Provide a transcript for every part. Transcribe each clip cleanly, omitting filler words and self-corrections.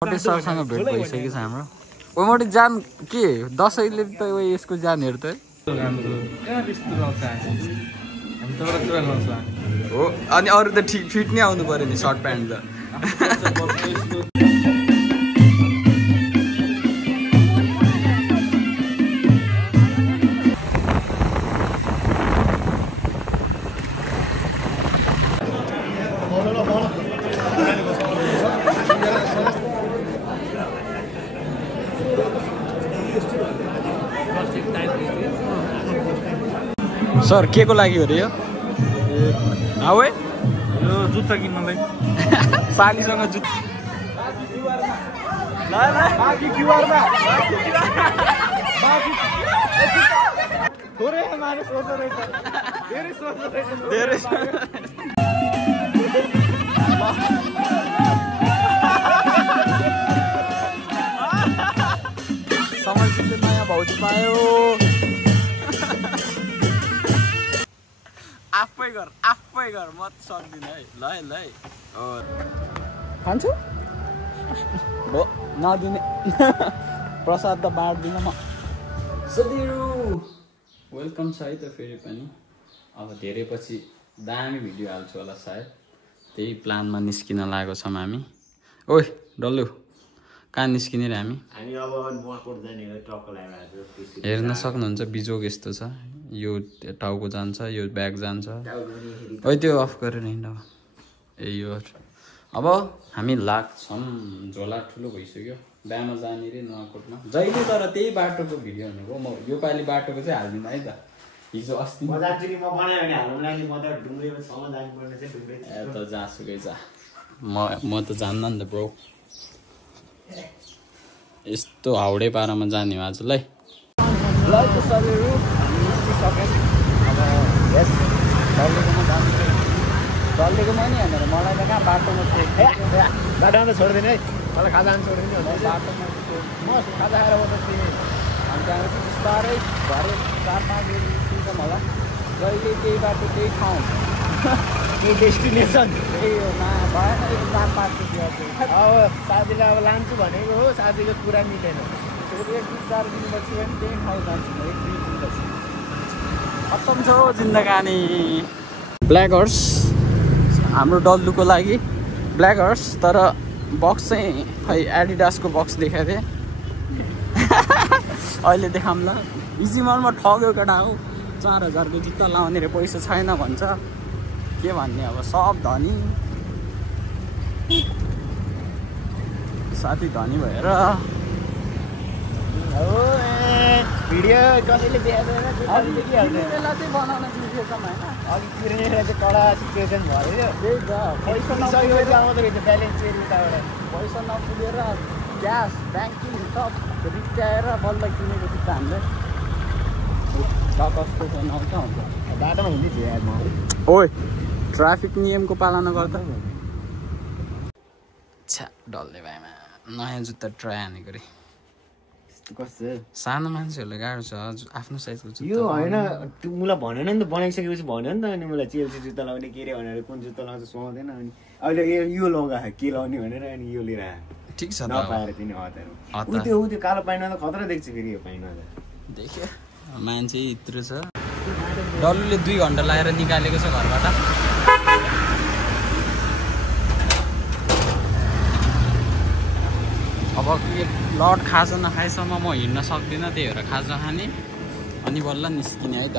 सरसँग भेट भइसक्यो छ हाम्रो। ओमटी जान के दसैँले त यसको जान हेर्छ है हो। अनि अरू त ठिक फिट नै आउनु पर्यो नि सर्ट प्यान्ट त। सर के को लागि हो रे यो? आऊ है यो जुत्ता किन्नलाई सालीसँग जुत्ता ल ल बाकी क्यूआरमा बाकी थोरै माने सोच्दै रहेछ धेरै सोच्दै रहेछ धेरै समझले नयाँ भौजी पायो। आफै गर म सक्दिन है। ल ल खान्छु भो नदिने प्रसाद त बाँड्दिन म। सधैँ वेलकम छ है त फेरि पनि। अब धेरै पछि दामी भिडियो हाल्छु होला सायद, त्यही प्लानमा निस्किन लागेको छौँ हामी। ओइ डल्लु कहाँ निस्किने रे हामी? अब नुवाकोट जाने हो ट्रक लगाएर। हेर्न सक्नुहुन्छ बिजोग यस्तो छ, यो टाउको जान्छ, यो ब्याग जान्छ। ओइ त्यो अफ गरेर हिँड। ए यो अब हामी लाग्छौँ। झोला ठुलो भइसक्यो, बिहामा जाने रे नुवाकोटमा जहिले। तर त्यही बाटोको भिडियो भनेको म यो पालि बाटोको चाहिँ हाल्दिनँ है त। हिजो अस्ति म जान्छु नि, म बनायो भने हाल्नु लागि म त डुङ्ग्रेसम्म जानुपर्ने चाहिँ डुङ्ग्रे त जहाँसुकै जा। म त जान्न नि त ब्रो। यस्तो हाउडे पारामा जाने हो आज। ल त सबैहरू हामी निस्किसक्यौँ। अब यस डल्लेकोमा जानु चाहिँ डल्लेकोमा नि भनेर मलाई त कहाँ बाटोमा बाटोमा त छोड्दैन है, मलाई खाजा खानु छोड्दैन। बाटोमा म खाजा खाएर बस्छु। हामी त्यहाँबाट बिस्तारै घरै 4-5 बजी निस्किन्छौँ होला। जहिले त्यही बाटो त्यही ठाउँ त्यही डेस्टिनेसन त्यही हो। भएन 4-5 बजी अब साथीलाई अब लान्छु भनेको हो, साथीको कुरा मिलेन। 1-4 दिनपछि पनि त्यही ठाउँ जान्छु म। 1-2 दिनपछि खत्तम छ जिन्दगानी। ब्ल्याक हर्स हाम्रो डल्लुको लागि ब्ल्याक हर्स, तर बक्स चाहिँ खै एडिडासको बक्स देखाएको थिएँ। अहिले देखाउँला। इजी मलमा ठग्यो केटा हो। 4000को जुत्ता लाउने रे पैसा छैन भन्छ। के भन्ने अब, सब धनी साथी धनी भएर भिडियो कसैले देखाउँदैन बेला चाहिँ बनाउन बिर्सेछौँ होइन। अघि तिर्नेर चाहिँ कडा सिचुएसन भयो। त्यही त पैसा नपुगेर आउँदो रहेछ ब्यालेन्स चाहिँ उताबाट। पैसा नपुगेर क्यास ब्याङ्किङ सब रित्याएर बल्ल किनेको जुत्ता हामीले कस्तो बनाउँछ हुन्छ। बाटोमा हिँड्दै थियो यार म। ओइ ट्राफिक नियमको पालना गर्दा छ्या डल्ले भाइमा नयाँ जुत्ता ट्राई हानेको रे। कस्तो सानो मान्छेहरूलाई गाह्रो छ आफ्नो साइजको जुत्ता। यो होइन मलाई भनेन नि त, बनाइसकेपछि भन्यो नि त। अनि मलाई चेल्सी जुत्ता लगाउने के अरे भनेर कुन जुत्ता लगाउँछ सुहाउँदैन। अनि अहिले यो लगा के लगाउने भनेर अनि यो लिएर आयो। ठिक छ त नपाएर तिनी हतार ऊ त्यो कालो पाइना त खतरा देख्छ फेरि। यो पाइना त देख्यो मान्छे यत्रो छ। डल्लुले 2 घन्टा लगाएर निकालेको छ घरबाट। अब के लड खाजा नखाएसम्म म हिँड्न सक्दिनँ, त्यही भएर खाजा खाने अनि बल्ल निस्किने है त।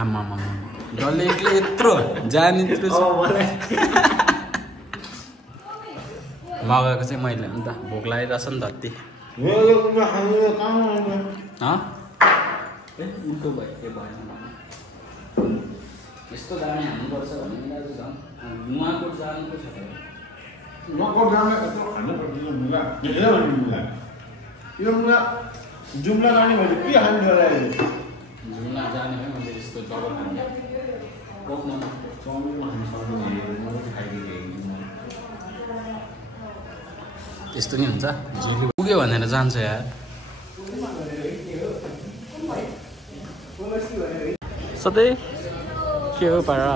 आमा डल्ले एक्लै यत्रो जाने यत्रो छ। मगाएको चाहिँ मैले नि त, भोक लागिरहेछ नि त अति। उल्टो भयो के भएन यस्तो दामी हान्नुपर्छ भन्ने दाजु झन् नुवाकोट जानु पो छ। नुवाकोट जानु यत्रो खानु पर्छ मुला हेरेर भन्नु मुला यो मुला जुम्ला जाने भने के खानु होला। जुम्ला जाने भए मैले यस्तो जग्गा खाने कोकमा चाउमिनमा खानु सक्दैन। म चाहिँ खाइदिएको त्यस्तो नि हुन्छ। झिलो पुग्यो भनेर जान्छ यार। सधैँ के हो पारा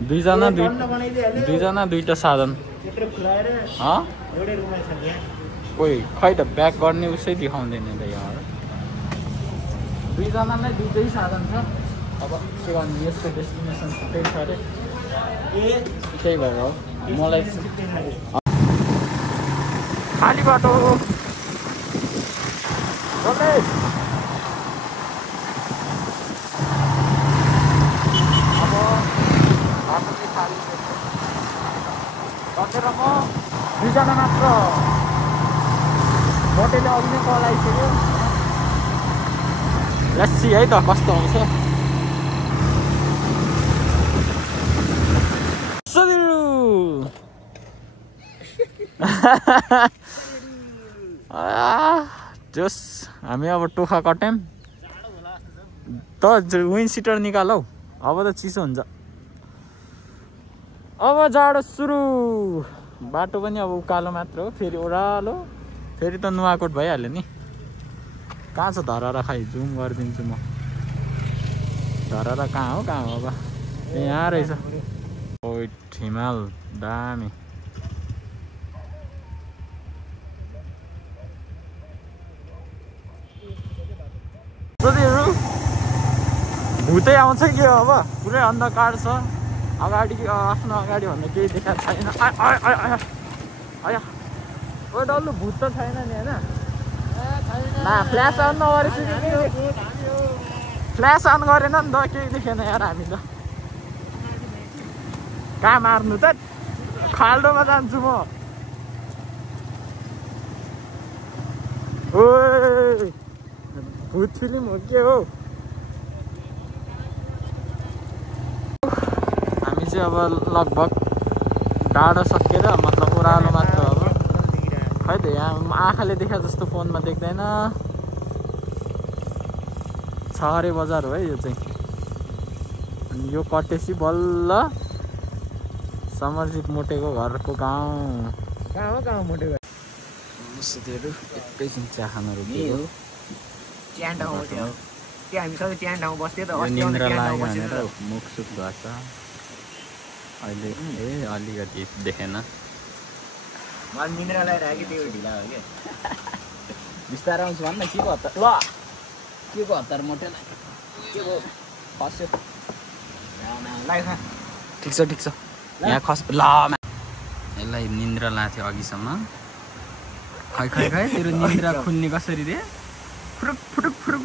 दुईजना दुईटा साधन त्यत्रो खुलाएर एउटै रुममा छ नि ओइ खै त ब्याक गर्ने उसै देखाउँदैन त यहाँ दुईजनालाई दुईटै साधन छ अब के गर्नु यसको डेस्टिनेसन छुट्टै छ अरे त्यही भएर हो मलाई खाली बाटो अब बाटो चाहिँ खाली सकेर म दुईजना मात्र होटेलले अघि नै कल आइसक्यो लस्सी है त कस्तो आउँछ जोस हामी अब टोखा कट्यौँ त विन्ड सिटर निकाल हौ अब त चिसो हुन्छ अब जाडो सुरु बाटो पनि अब उकालो मात्र हो फेरि ओह्रालो फेरि त नुवाकोट भइहाल्यो नि कहाँ छ धरहरा खाइ जुम गरिदिन्छु म धरहरा कहाँ हो अब यहाँ रहेछ ओ हिमाल दामी भुतै आउँछ कि अब पुरै अन्धकार छ अगाडि आफ्नो अगाडि भन्दा केही देखाएको छैन ओ डल्लो भूत त छैन नि होइन फ्ल्यास अन नगरेपछि फ्ल्यास अन गरेन नि त केही देखेन यार हामी त कहाँ मार्नु त खाल्डोमा जान्छु म ओ भूत फिल्म हो के हो हामी चाहिँ अब लगभग डाँडो सकेर मतलब ओह्रालो मात्र अब खै त यहाँ आँखाले देखा जस्तो फोनमा देख्दैन छहरे बजार हो है यो चाहिँ अनि यो कटेसी बल्ल समरजित मोटेको घरको गाउँ कहाँ हो मोटेको साथीहरू एकैछिन चिया खान रोकियो च्यान ठाउँ हो त्यो हामी सबै च्यान ठाउँ बस्थ्यो त निन्द्रा लाग्यो भनेर मुखसुख भएछ अहिले अलिकति देखेन मलाई निन्द्रा लगाइरहेको त्यो ढिला हो क्या बिस्तारै आउँछु भन्न के को हतार ल के को हतार मोटेन के को खस्यो ठिक छ यहाँ खस ल यसलाई निन्द्रा लाग्थ्यो अघिसम्म खै तेरो निन्द्रा खुल्ने कसरी रे फुरुक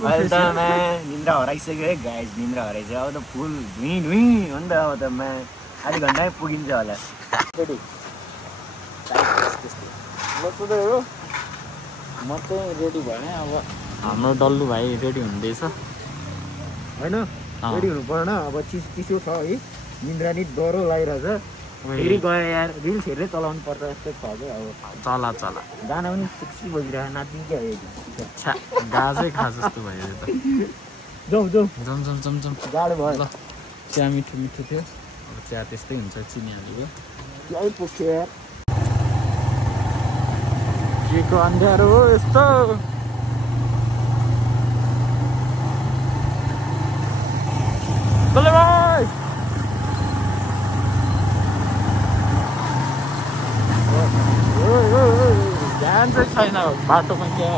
निन्द्रा हराइसक्यो है गाइस निन्द्रा हराइसक्यो अब त फुल धुई हो नि त अब त आधी घन्टामै पुगिन्छ होला रेडी म चाहिँ रेडी भएँ अब हाम्रो डल्लु भाइ रेडी हुँदैछ होइन रेडी हुनु पर्दैन अब चिसो छ है निन्द्रा नि डह्रो लागिरहेछ फेरि गयो यार रिल्स हेरेर चलाउनु पर्छ जस्तो छ कि अब चला गाना पनि खुसी भइरहेको नाच्नु क्या छ्या गाजै खा जस्तो भयो त जाउँ जम गाडो भयो ल चिया मिठो थियो अब चिया त्यस्तै हुन्छ चिनी हालेको त्यही पुग्थ्यो यार के को अन्ध्यारो हो यस्तो भाइ ध्यान चाहिँ छैन बाटोमा क्या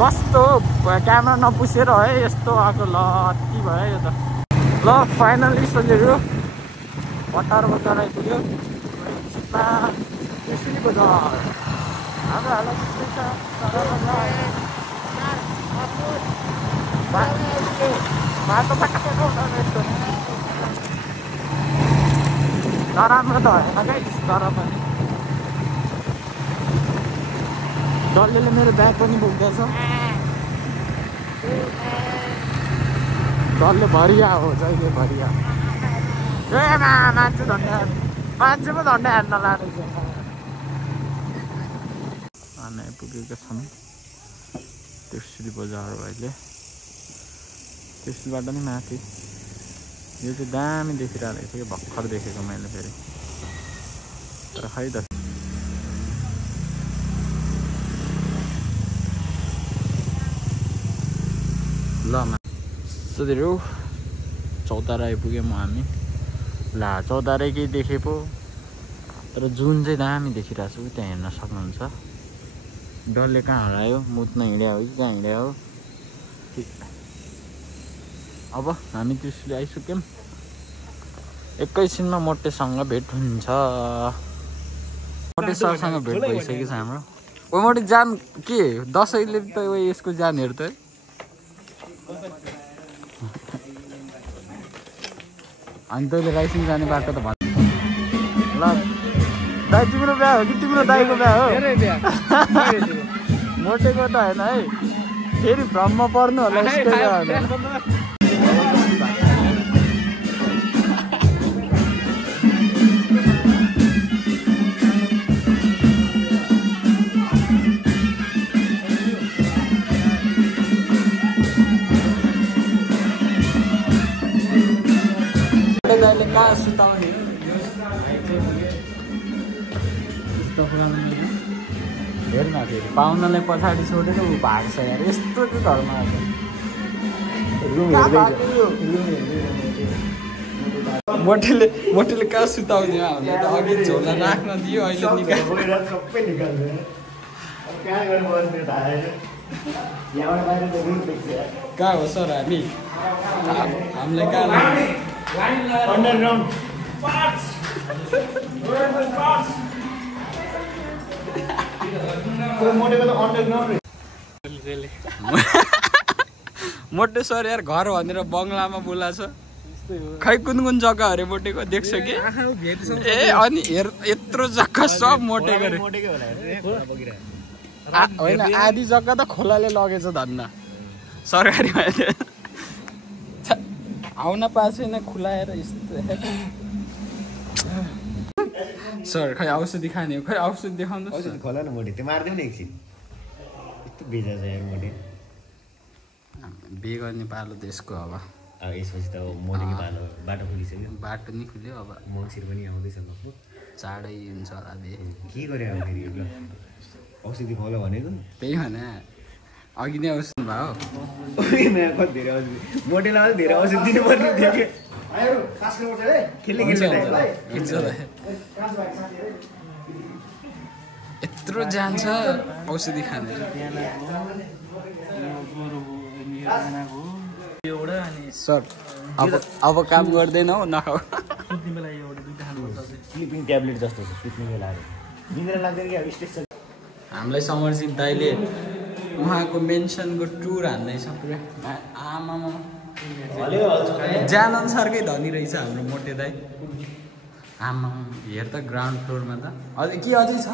कस्तो क्यामेरा नपुसेर है यस्तो आएको ल अति भयो यो त ल फाइनली सोचेको बजार आइपुग्यो त्यसरी बजार हाम्रो हालत त्यस्तै छ बाटो यस्तो नराम्रो त होइन गाइस तर पनि डल्लेले मेरो ब्याग पनि बोक्दैछ डल्ले भरिया हो जहिले भरिया ए मान्छे झन्डा मान्छे पो झन्डा हान्न लाँदैछ अनि आइपुगेका छौँ त्यसरी बजार अहिले त्यसबाट नि माथि यो चाहिँ दामी देखिरहेको रहेछ कि भर्खर देखेको मैले फेरि तर खै त ल साथीहरू चौतारा आइपुग्यौँ हामी। ला चौतारै केही देखे पो, तर जुन चाहिँ दामी देखिरहेको छु त्यहाँ हेर्न सक्नुहुन्छ। डल्ले कहाँ हरायो, मुत्न हिँड्या हो कि कहाँ हिँड्या हो। अब हामी त्यसले आइसक्यौँ। एकैछिनमा मोटेसँग भेट हुन्छ। मोटे सरसँग भेट भइसकेको छ हाम्रो। ओ मोटे जान के दसैँले त यसको जान हेर्छ है। अनि तैँले राइसिङ जाने बाटो त भन् ल। दाइ तिम्रो बिहा हो कि तिम्रो दाइको बिहा हो? मोटेको त होइन है, फेरि भ्रममा पर्नु होला यसको बिहा भनेर। दाइले कहाँ सुताउने हेर न फेरि पाहुनालाई पछाडि छोडेर ऊ भाग्छ यार। यस्तो चाहिँ घरमा आएको मोटेले कहाँ सुताउने भने त अघि झोला राख्न दियो, अहिले कहाँ हो सर हामी? हामीलाई कहाँ अन्डरग्राउन्ड मोटे सर यार घर भनेर बङ्गलामा बोलाछ। खै कुन कुन जग्गा अरे मोटेको देख्छ कि? ए अनि हेर यत्रो जग्गा सब मोटेको रे। होइन आधी जग्गा त खोलाले लगेछ धन्न सरकारी भएर। आउन पाएको छैन खुलाएर यस्तो। सर खै औषधि खाने हो? खै औषधि देखाउनु। औषधि खोला न मोटे, त्यो मारिदिउँ न एकछिन। यस्तो भेजा छ यार मोटे। बिहे गर्ने पालो त यसको अब यसपछि त मोटेको पालो बाटो खुलिसक्यो। बाटो नि खुल्यो अब। मङ्सिर पनि आउँदैछ लगभग। चाँडै हुन्छ होला बिहे। के गरे अब फेरि ल औषधि खोला भनेको त्यही भने अघि नै औषधि भयो। कति धेरै औषधि मोटेलाई अलिक धेरै औषधि दिनुपर्ने थियो कि। यत्रो जान्छ औषधि खाने। सर अब काम गर्दैनौ नखाऊ। स्लिपिङ ट्याब्लेट जस्तो छ सुत्ने बेला निद्रा लाग्दैन कि अब स्टेसन। हामीलाई समरजित दाइले उहाँको मेन्सनको टुर हान्दैछ पुरै। आमामा जानअनुसारकै धनी रहेछ हाम्रो मोटे दाइ। आमा हेर त ग्राउन्ड फ्लोरमा त अझै के अझै छ?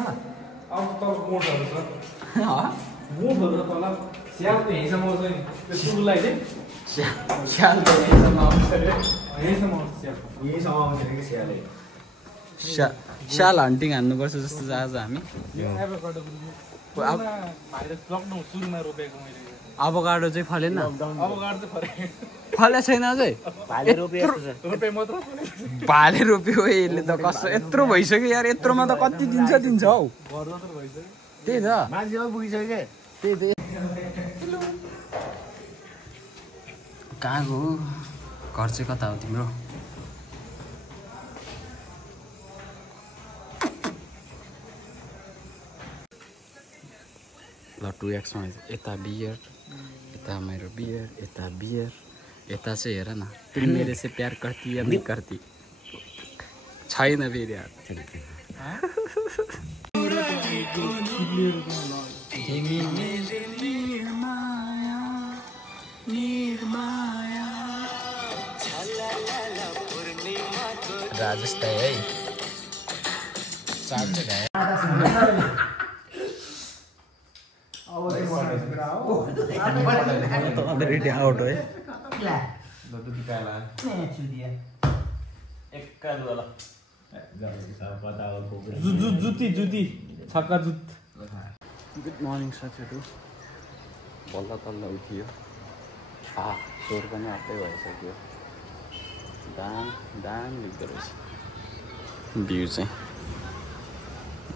स्याल हन्टिङ हान्नुपर्छ जस्तो छ आज हामी। अभोकाडो चाहिँ फलेन? फले छैन अझै? भाले रोप्यो यसले त कस्तो यत्रो भइसक्यो यार। यत्रोमा त कति दिन्छ हौ। त्यही त मान्छेमा पुगिसक्यो। त्यही त कहाँ गयो? घर चाहिँ कता हो तिम्रो? ल 2x मा यता बियर, यता मेरो बियर, यता बियर, यता चाहिँ हेर न। तिमी मेरे से प्यार करती या नहीं करती? छैन फेरि यार। राजेश दाइ है अलरेडी आउट है। जुती छक्का जुत। गुड मर्निङ साथीहरू। बल्ल तल्ल उठियो। स्वर पनि आफै भइसक्यो। दाम लेख्दो रहेछ। भ्यू चाहिँ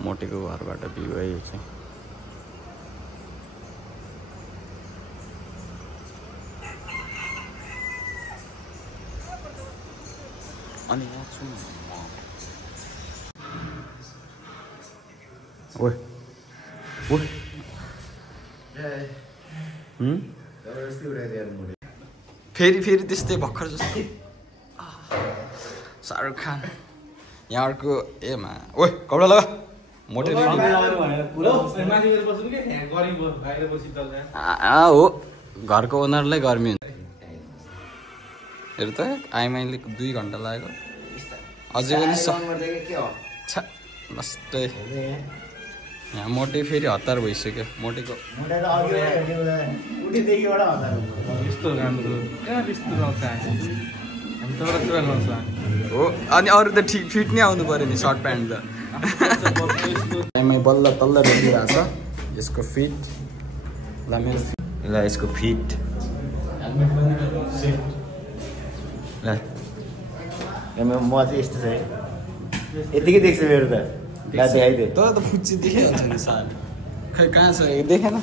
मोटेको घरबाट भ्यू है यो चाहिँ। अनि यहाँ छु ओए ओए फेरि फेरि त्यस्तै भर्खर जस्तो शाहरुख खान यहाँ अर्को एमा ओए कपडा लगा मोटे हो घरको ओनरलाई गर्मी हुन्छ हेर त आइमाईले 2 घन्टा लाग्यो अझै पनि नष्टै यहाँ मोटे फेरि हतार भइसक्यो मोटेको हो अनि अरू त ठिक फिट नै आउनु पऱ्यो नि सर्ट प्यान्ट त आइमाई बल्ल तल्ल रोकिरहेको छ यसको फिट ल मेरो ल यसको फिट ल म चाहिँ यस्तो छ है यतिकै देख्छु मेरो त देखाइदिए तर त फुच्ची देखिहाल्छ नि सार खै कहाँ छ देखेन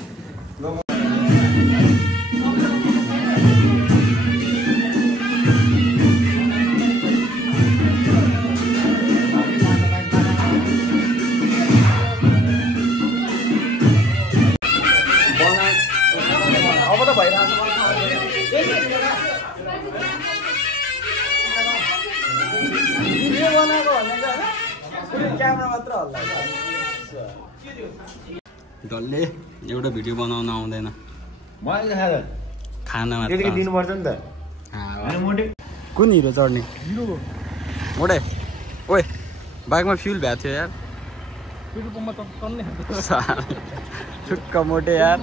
डल्ले एउटा भिडियो बनाउन आउँदैन खाना मात्र दिनुपर्छ नि त कुन हिरो चढ्ने मोटे ओए बाइकमा फ्युल भएको थियो यार ठुक्क मोटे यार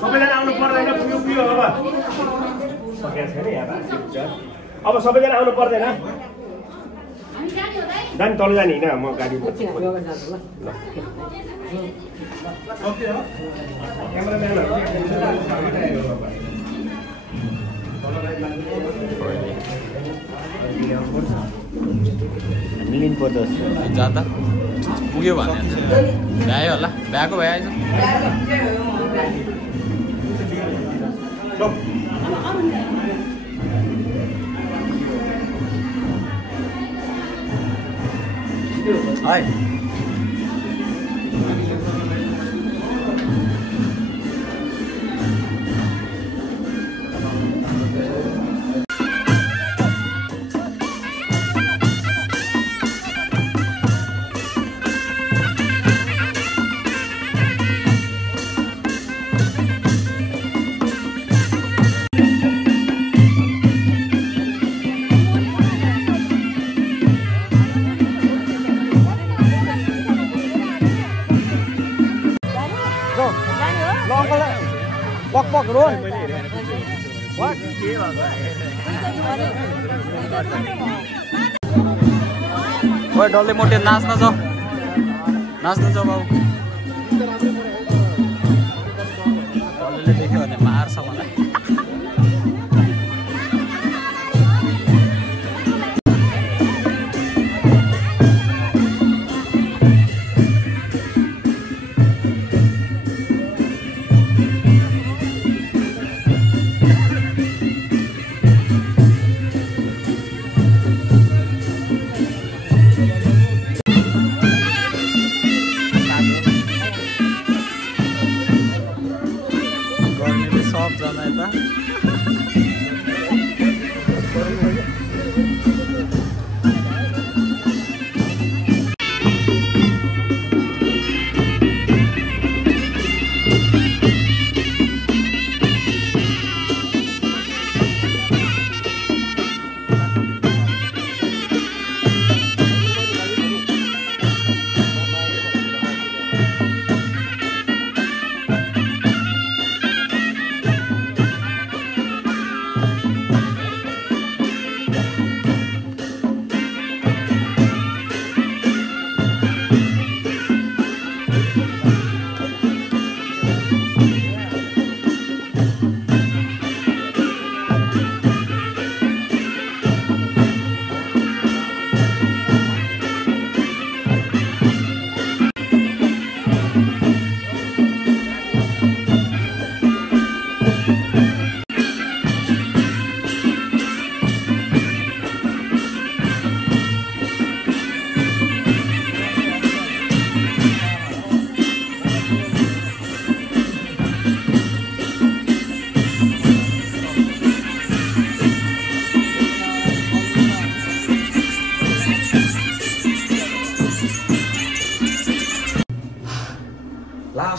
सबैजना आउनु पर्दैन पुग्यो अब अब सबैजना आउनु पर्दैन जाने तल जाने होइन म गाडी मिलिनु पर्छ जाँदा पुग्यो भने भ्यायो होला भ्याएको भइआएछ है Pok Ron. What? ओए डल्ले मोटे नाच्न जाऊ बाबु डल्लेले देख्यो भने मार्छ मलाई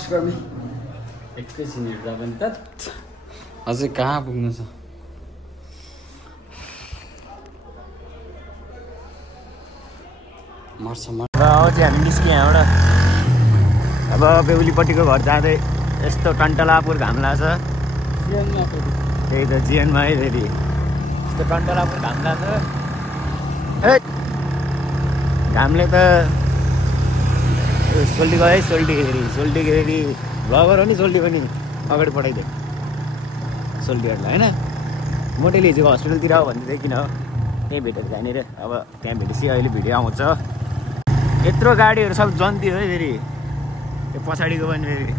गर्ने एकैछिन हिँड्दा पनि त अझै कहाँ पुग्नु छ मर्छ चाहिँ हामी निस्क्यौँ यहाँबाट अब बेहुलीपट्टिको घर जाँदै यस्तो टन्टलापुर घाम लाग्छ त्यही त जीवनमा है फेरि यस्तो टन्टलापुर घाम लाग्छ घामले त सोल्टी गयो है सोल्टीको फेरि भ्लगर हो नि सोल्टी पनि अगाडि पठाइदियो सोल्टीहरूलाई होइन मोटेले हिजोको हस्पिटलतिर हो भन्दै किन हो त्यहीँ भेटेर जाने रे अब त्यहाँ भेटेपछि अहिले भिडियो आउँछ यत्रो गाडीहरू सब जन्ती हो है फेरि त्यो पछाडिको पनि फेरि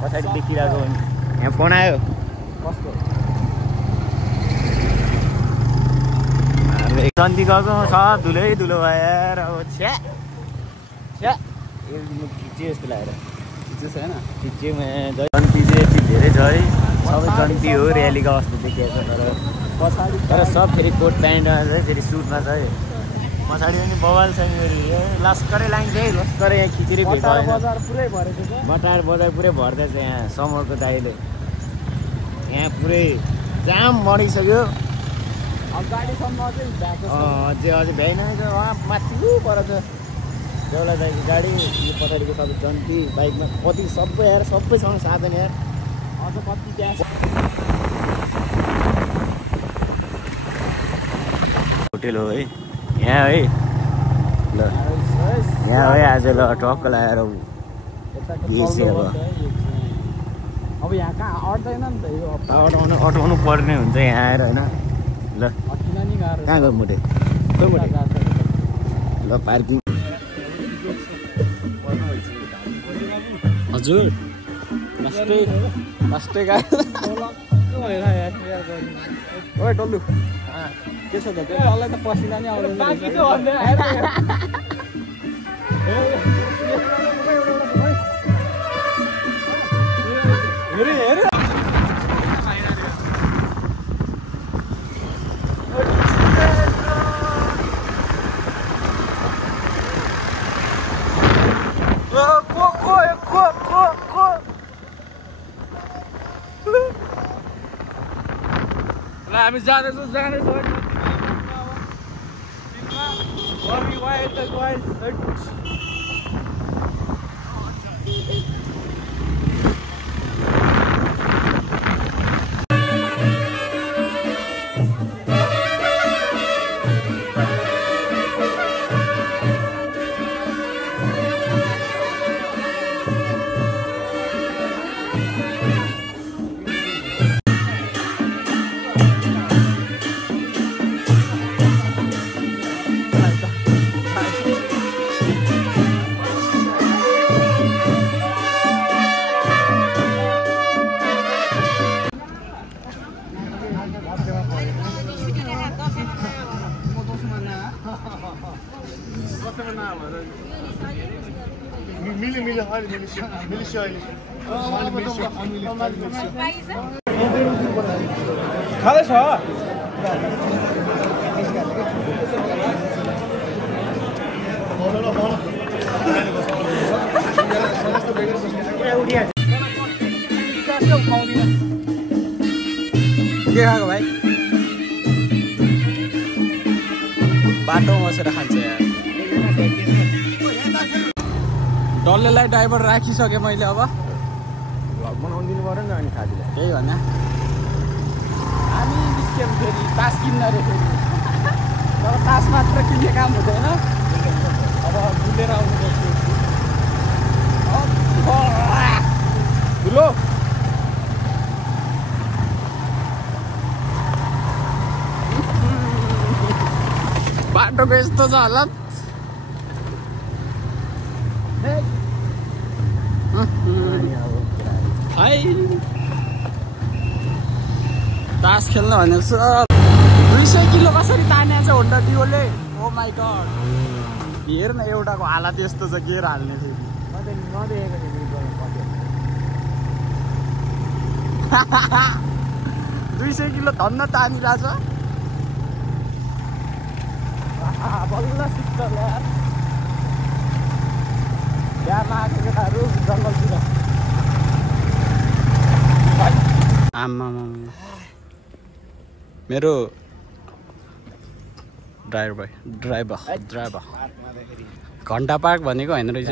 पछाडि देखिरहेको पनि यहाँ फोन आयो कस्तो जन्ती गएको सब धुलै धुलो भएर अब छ्या छ्या खिच्यो जस्तो लागेर छैन खिच्योमा जन्ती चाहिँ यति धेरै छ है सबै जन्ती हो र्यालीको अवस्था देखिएको छ तर सब फेरि कोट प्यान्टमा छ फेरि सुटमा छ है पछाडि पनि बवाल छ नि फेरि लस्करै लागिन्छ है लस्करै यहाँ खिचेरै भेट बजार पुरै भरेको छ बटार बजार पुरै भर्दैछ यहाँ समरको दाइले यहाँ पुरै जाम बढिसक्यो अब गाडीसम्म अझै अझै भ्याइन उहाँ माथि पर छ देउला दाइको गाडी यो पछाडिको सबै जन्ती बाइकमा कति सबै आएर सबैसँग साधन यार अझ कति ग्यास होटेल हो है यहाँ है ल यहाँ है आज ल टक्क लगाएर अब यहाँ कहाँ अट्दैन नि त यो अटाउनु पर्ने हुन्छ यहाँ आएर होइन ल कहाँ गयो मोटे ल पार्किङ हजुर लास्टै गाडी ओए डल्लु के छ त तँलाई त पसिना नि आउँदैन हामी जाँदैछौँ खाँदैछ के खाएको भाइ बाटोमा बसेर खान्छ यार डल्लेलाई ड्राइभर राखिसकेँ मैले अब बनाउनु दिनु पऱ्यो नि अनि खाँदिला त्यही भने हामी निस्क्यौँ फेरि तास किन्न रे फेरि तर तास मात्र किन्ने काम हुँदैन अब बुलेर आउनुपर्छ ठुलो बाटोको यस्तो छ हालत तास खेल्न भनेको छ 200 किलो कसरी ताने छ होन्डा डिओले ओ माई गड हेर न एउटाको हालत यस्तो छ गेयर हाल्ने फेरि 200 किलो धन्न तानिरहेछ बल्ल सिस्टर यार बिहामा आएको केटाहरू जङ्गलतिर आमा मेरो ड्राइभर घन्टा पार्क भनेको होइन रहेछ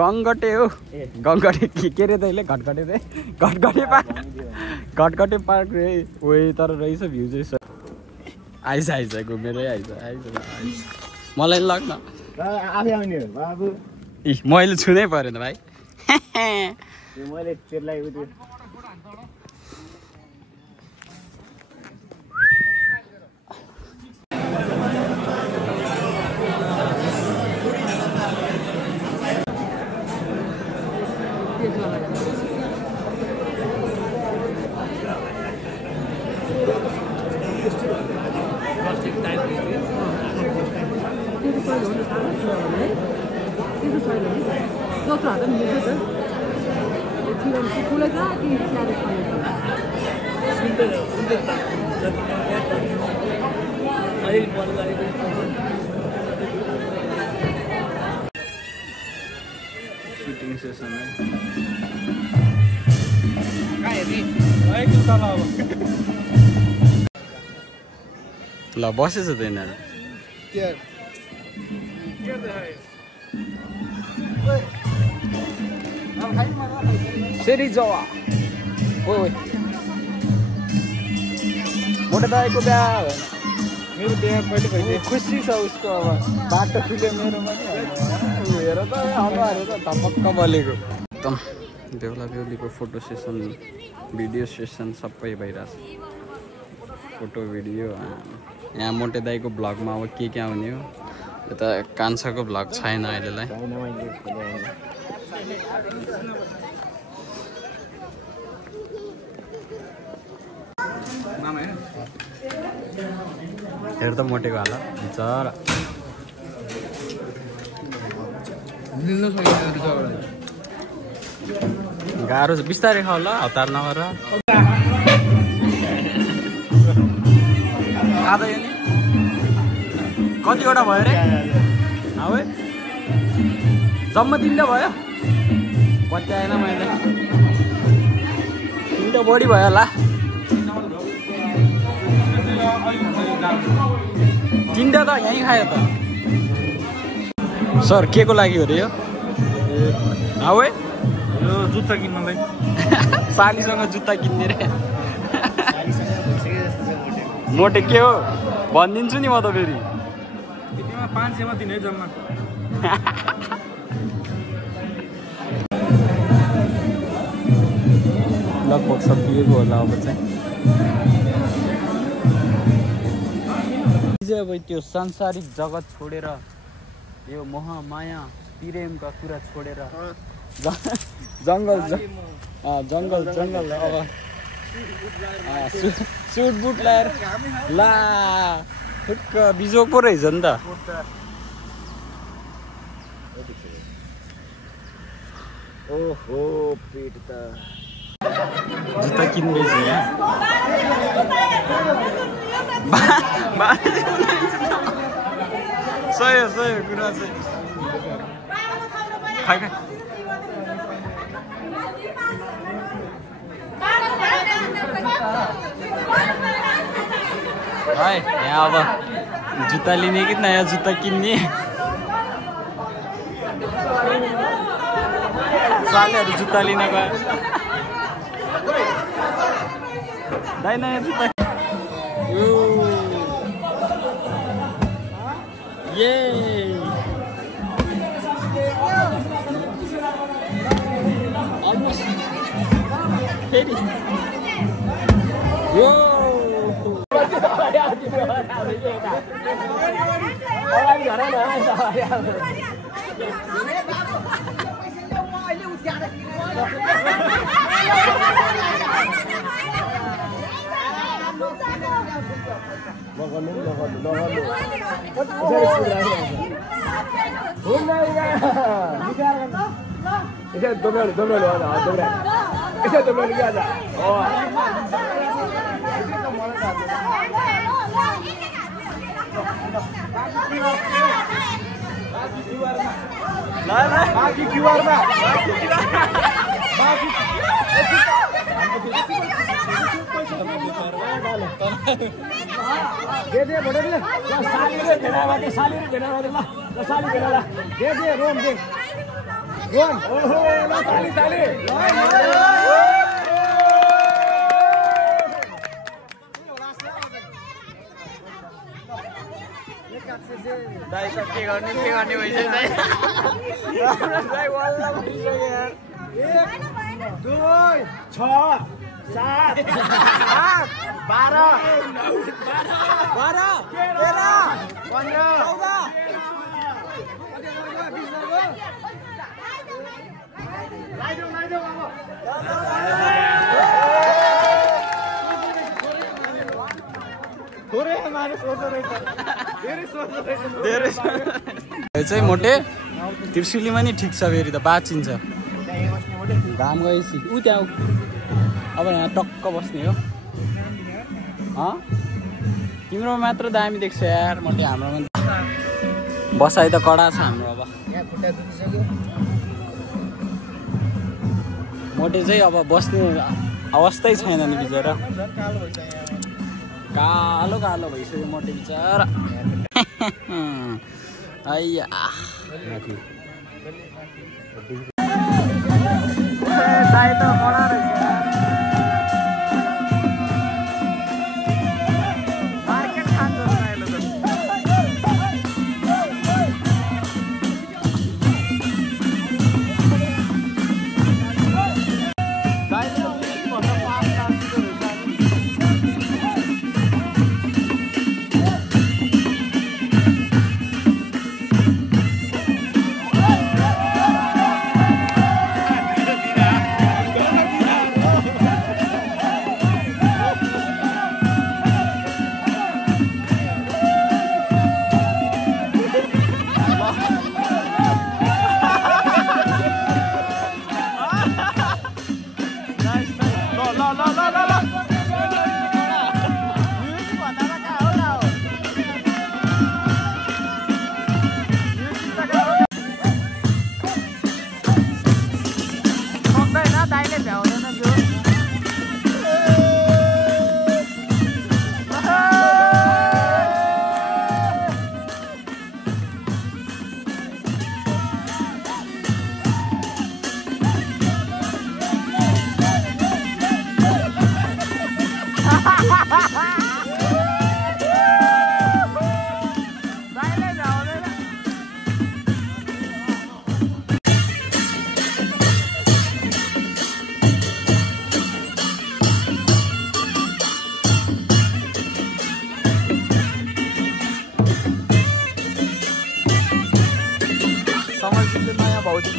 गङ्गटे हो गङ्गटे के रे तैँले घटघटे पार्क रे ओइ तर रहेछ भ्यू चाहिँ आइस घुमेरै आइस मलाई लाग्न मैले छुनै परेन भाइ मैले त्यसलाई सुटिङ सेसन है ल बसेछ त यिनीहरू सेरी जवा मोटा दाइको बिहा मेरो बिहा पहिले भइदियो खुसी छ उसको अब बाटो खुल्यो मेरोमा हेर त अनुहारहरू त धपक्क बलेको एकदम बेहुला बेहुलीको फोटो सेसन भिडियो सेसन सबै भइरहेछ फोटो भिडियो यहाँ मोटे दाइको भ्लगमा अब के आउने हो यता कान्छाको भ्लग छैन अहिलेलाई हेर त मोटेको हाल बिचरा गाह्रो छ बिस्तारै खाऊ ल हतार नगर खाँदा यो नि कतिवटा भयो रे अब जम्मा 3टा भयो पत्याएन मैले 3टा बढी भयो होला 3टा त यहीँ खायो त सर के को लागि हो रे यो अब यो जुत्ता किन्नलाई सालीसँग जुत्ता किन्ने रे मोटे के हो भनिदिन्छु नि म त फेरि 500 मा दिने जम्मा लगभग सकिएको होला अब चाहिँ अब त्यो सांसारिक जगत छोडेर यो मोहमाया प्रेमका कुरा छोडेर जङ्गल अब सुट बुट लाएर ला ठुक्क बिजोक पो रहेछ नि त ओहो पेट त जुत्ता किन्दैछु यहाँ सही कुरा चाहिँ है यहाँ अब जुत्ता लिने कि नयाँ जुत्ता किन्ने सालेहरू जुत्ता लिन गयो दाइ नयाँ जुत्ता ये फेरि दे भोटेले सालीले भेडा बाटे सालीले भेडा बाटे ल साली भेडा ल दे रोम दे रोम ओहो ल ताली ताली दाइ त के गर्ने भइसक्यो दाइ दाइ वल्ल भइसक्यो यार 1 2 6 7 8 12 चाहिँ मोटे त्रिशुलीमा नि ठिक छ फेरि त बाँचिन्छ घाम गएपछि ऊ त्यहाँ अब यहाँ टक्क बस्ने हो तिम्रो मात्र दामी देख्छ यार मोटे हाम्रोमा बसाइ त कडा छ हाम्रो अब मोटे चाहिँ अब बस्ने अवस्थै छैन नि बिचरा कालो कालो भइसक्यो मोटे बिचरा आइया दाइ त कडा रहेछ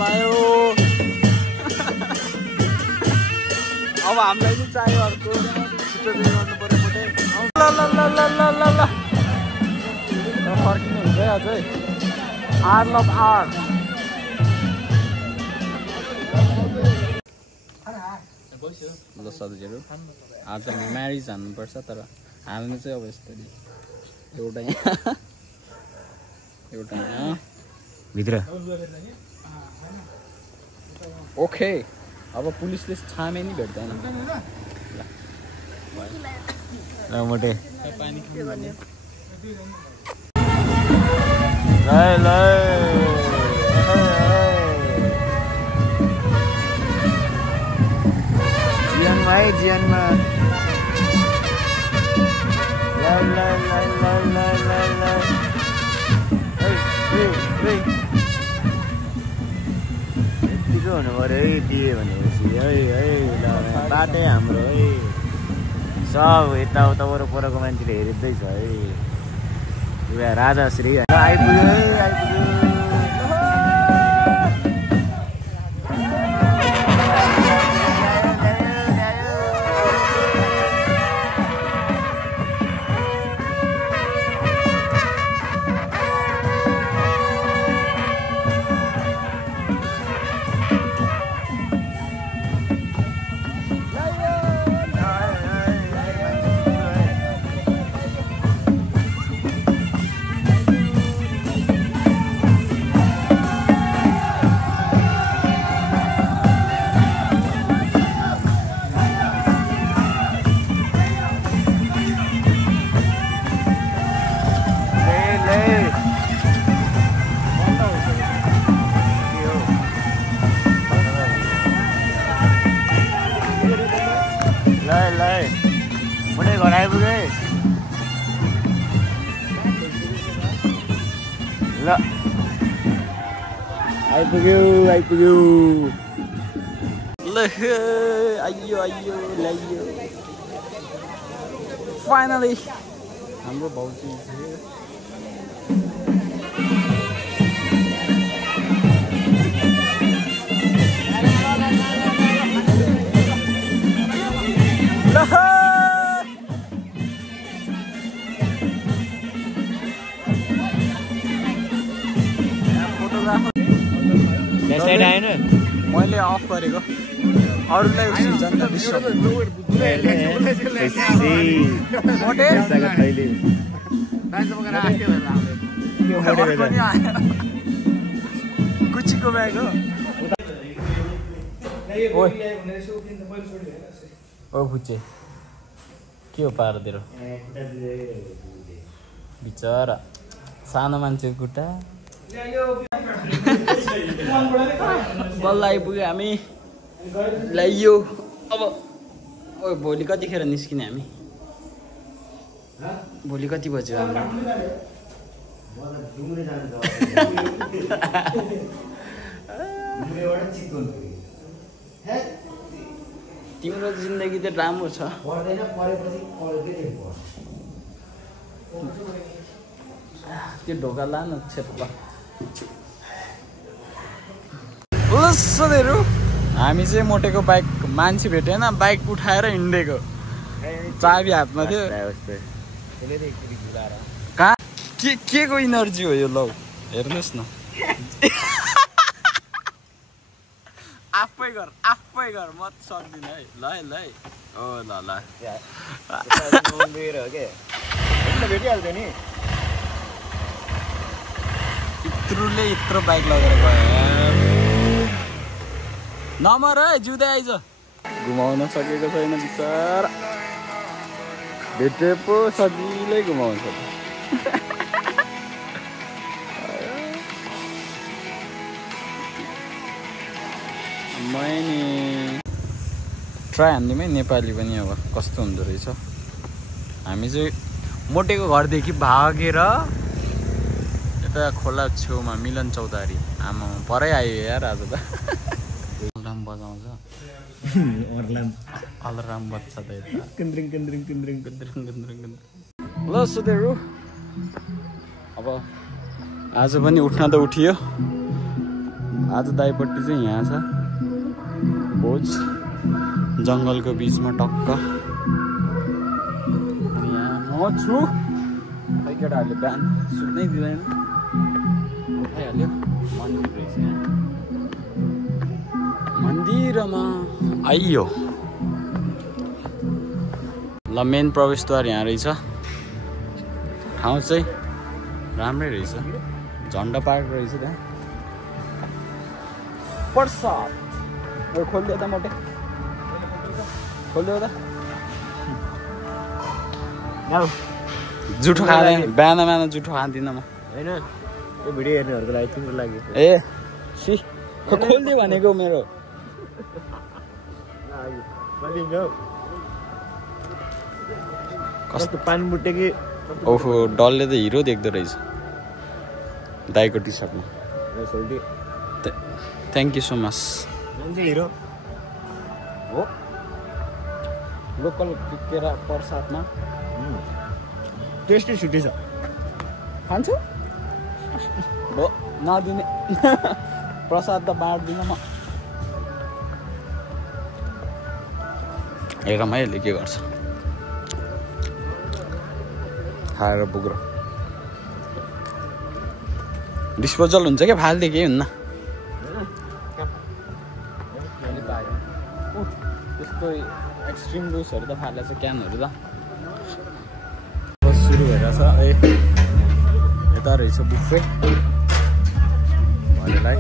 पायो अब हामीलाई पनि चाहियो अर्को छिटो गर्नु पर्यो मोटे ल ल ल ल ल ल ल फर्किनु हुन्छ अझै आर लभ आर ल सब्जीहरू आज हामी म्यारिज हान्नुपर्छ तर हाल्नु चाहिँ अब यस्तरी एउटा यहाँ भित्र ओके अब पुलिसले छामे नि भेट्दैन मोटे पानी खानु भन्ने जीवनमा है जीवनमा यतिको हुनु पऱ्यो है दिए भनेपछि है बाटै हाम्रो है सब यताउता वरपरको मान्छेले हेरिँदैछ है राजाश्री आइपुग्यो है आइपुग्यो घर आइपुगे ल आइपुग्यो ल आइयो ल्याइयो फाइनली हाम्रो भाउजू मैले अफ गरेको अरूलाई उसिन्छ नि त विश्व गुच्चीको ब्याग हो ओ फुच्चे के हो पारो तेरो बिचरा सानो मान्छेको खुट्टा बल्ल आइपुग्यो हामी ल्याइयो अब ओ भोलि कतिखेर निस्किने हामी भोलि कति बज्यो हाम्रो तिम्रो जिन्दगी त राम्रो छ त्यो ढोका ला न छेप्पा सधैँहरू हामी चाहिँ मोटेको बाइक मान्छे भेटेन बाइक उठाएर हिँडेको चाबी हातमा थियो कहाँ के को इनर्जी हो यो लौ हेर्नुहोस् न आफै गर म सक्दिनँ है ल ओ ल भेटिहाल्थ्यो नि यत्रोले यत्रो बाइक लगेर गयो नमर है जिउँदै आइज घुमाउन सकेको छैन बिचारा भेटे पो सजिलै घुमाउँछ मैले ट्राई हान्दिमै नेपाली पनि अब कस्तो हुँदो रहेछ हामी चाहिँ मोटेको घरदेखि भागेर यता खोला छेउमा मिलन चौधारी आमा परै आयो यार आज त अलार्म बजाउँछ अलार्म बज्छ त यता ल सुतेहरू अब आज पनि उठ्न त उठियो आज दाइपट्टि चाहिँ यहाँ छ भोज जङ्गलको बिचमा टक्क यहाँ म छु खै केटाहरूले बिहान सुत्नै दिँदैन उठाइहाल्यो मन्दिर रहेछ यहाँ मन्दिरमा आइयो ल मेन प्रवेशद्वार यहाँ रहेछ ठाउँ चाहिँ राम्रै रहेछ झन्डा पार्क रहेछ त्यहाँ प्रसाद खोलिदियो त मोटे खोलिदियो त जुठो खाँदैन बिहान जुठो खाँदिनँ म होइन यो भिडियो हेर्नेहरूको लागि तिम्रो लागि ए सी खोलिदियो भनेको मेरो कस्तो पानी बुट्टे कि ओहो डलले त हिरो देख्दो रहेछ दाइको टी सर्टमा thank you so much hero हो लोकल केरा प्रसादमा टेस्टी छुट्टी छ खान्छु हो नदिने प्रसाद त बाँड्दिनँ म हेरौँ है यसले के गर्छ खाएर पुग्रो डिस्पोजल हुन्छ क्या फाल्दै केही हुन्न त्यस्तो एक्सट्रिम लुजहरू त फालेको छ क्यानहरू त सुरु भइरहेछ ए यता रहेछ बुफे भनेलाई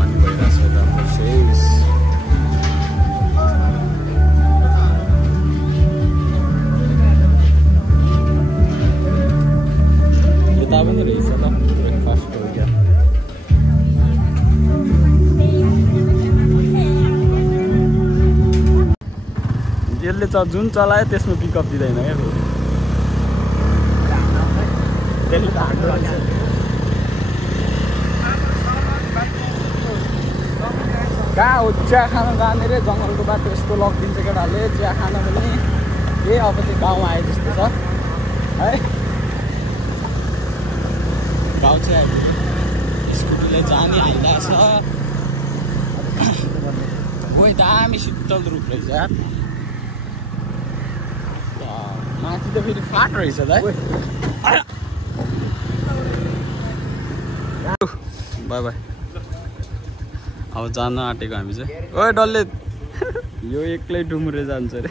अनि भइरहेछ यता प्रोसेस यता पनि रहेछ त ब्रेकफास्ट हो क्या त्यसले जुन चलायो त्यसमा पिकअप दिँदैन क्या फेरि त्यसले त हाम्रो कहाँ हो चिया खान जाने रे जङ्गलको बाटो यस्तो लगिदिन्छ केटाहरूले चिया खान पनि ए अब चाहिँ गाउँ आए जस्तो छ है गाउँ चाहिँ आइपुग्यो स्कुटीले जाने हालिरहेछ ओइ दामी शीतल रूप रहेछ यार माथि त फेरि फाट रहेछ त बाई बाई अब जान आँटेको हामी चाहिँ ओए डल्ले यो एक्लै डुम्रे जान्छ अरे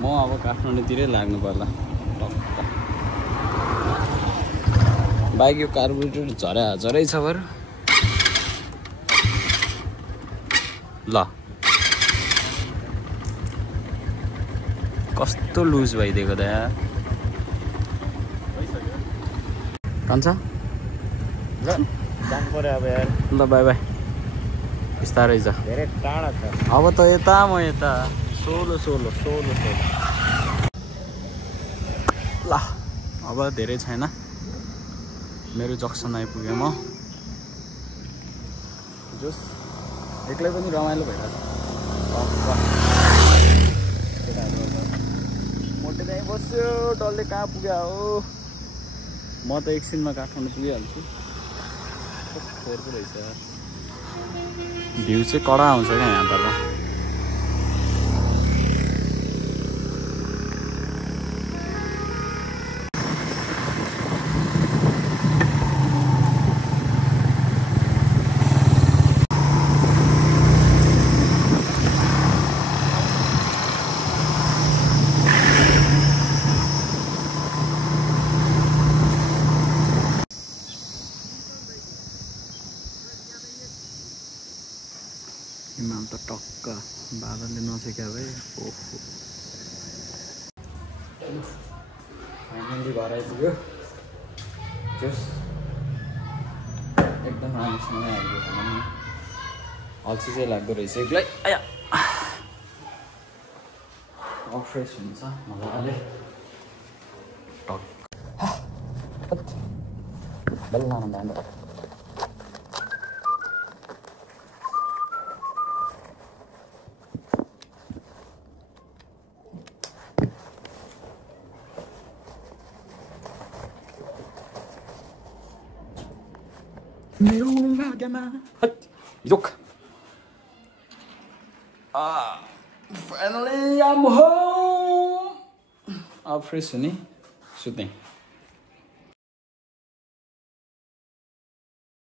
म अब काठमाडौँतिरै लाग्नु पर्ला बाइक यो कार्बोरेटर झरै छ बरु ल कस्तो लुज भइदिएको त यार कान्छ जानु पर्यो अब यार ल बाई बाई बिस्तारै छ धेरै टाढा छ अब त यता म यता सोलो ल अब धेरै छैन मेरो जक्सन आइपुगेँ म जोस् एक्लै पनि रमाइलो भइरहेछ मोटे त्यहीँ बस्यो डल्ले कहाँ पुग्यो हो म त एकछिनमा काठमाडौँ पुगिहाल्छु फोहोरको रहेछ भ्यू चाहिँ कडा आउँछ क्या यहाँ तर हिमाल त टक्क बादलले नछेक्या भए ओहो फाइनली घर आइपुग्यो जस एकदम राम्रोसँग आइपुग्यो भनौँ न अल्छी चाहिँ लाग्दो रहेछ एक्लै आया फ्रेस हुन्छ मजाले टक्क बल्ल जाँदा मेरो भाग्यमा योक फाइनली आम होम अब फ्रेस हुने सुत्ने